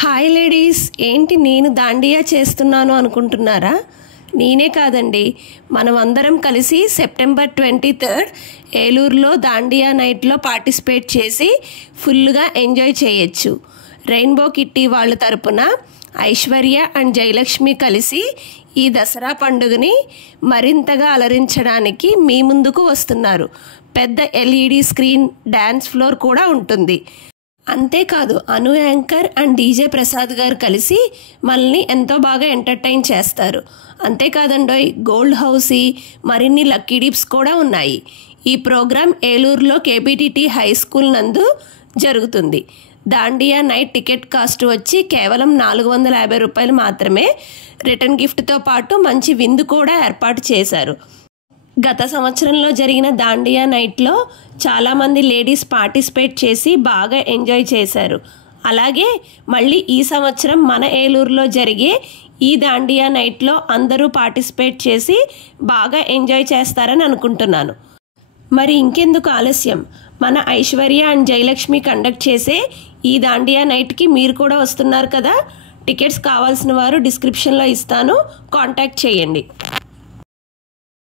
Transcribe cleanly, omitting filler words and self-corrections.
Hi ladies, ఏంటి నేను దాండియా చేస్తున్నాను అనుకుంటున్నారా? నేనే కాదండి, మనం అందరం కలిసి సెప్టెంబర్ 23 ఏలూరులో దాండియా నైట్లో పార్టిసిపేట్ చేసి ఫుల్గా ఎంజాయ్ చేయొచ్చు. రెయిన్బో కిట్టి వాళ్ళ తరపున ఐశ్వర్య అండ్ జయలక్ష్మి కలిసి ఈ దసరా పండుగని మరింతగా అలరించడానికి మీ ముందుకు వస్తున్నారు. పెద్ద LED స్క్రీన్, డ్యాన్స్ ఫ్లోర్ కూడా ఉంటుంది. అంతేకాదు అను యాంకర్ అండ్ DJ ప్రసాద్ గారు కలిసి మనల్ని ఎంతో బాగా ఎంటర్టైన్ చేస్తారు. అంతేకాదండోయ్, గోల్డ్ హౌస్, మరిన్ని లక్కీ డిప్స్ కూడా ఉన్నాయి. ఈ ప్రోగ్రాం ఏలూరులో KPTT హై స్కూల్ నందు జరుగుతుంది. దాండియా నైట్ టికెట్ కాస్ట్ వచ్చి కేవలం 450 రూపాయలు మాత్రమే. రిటర్న్ గిఫ్ట్తో పాటు మంచి విందు కూడా ఏర్పాటు చేశారు. గత సంవత్సరంలో జరిగిన దాండియా నైట్లో చాలామంది లేడీస్ పార్టిసిపేట్ చేసి బాగా ఎంజాయ్ చేశారు. అలాగే మళ్ళీ ఈ సంవత్సరం మన ఏలూరులో జరిగే ఈ దాండియా నైట్లో అందరూ పార్టిసిపేట్ చేసి బాగా ఎంజాయ్ చేస్తారని అనుకుంటున్నాను. మరి ఇంకెందుకు ఆలస్యం, మన ఐశ్వర్య అండ్ జయలక్ష్మి కండక్ట్ చేసే ఈ దాండియా నైట్కి మీరు కూడా వస్తున్నారు కదా. టికెట్స్ కావాల్సిన వారు డిస్క్రిప్షన్లో ఇస్తాను, కాంటాక్ట్ చేయండి.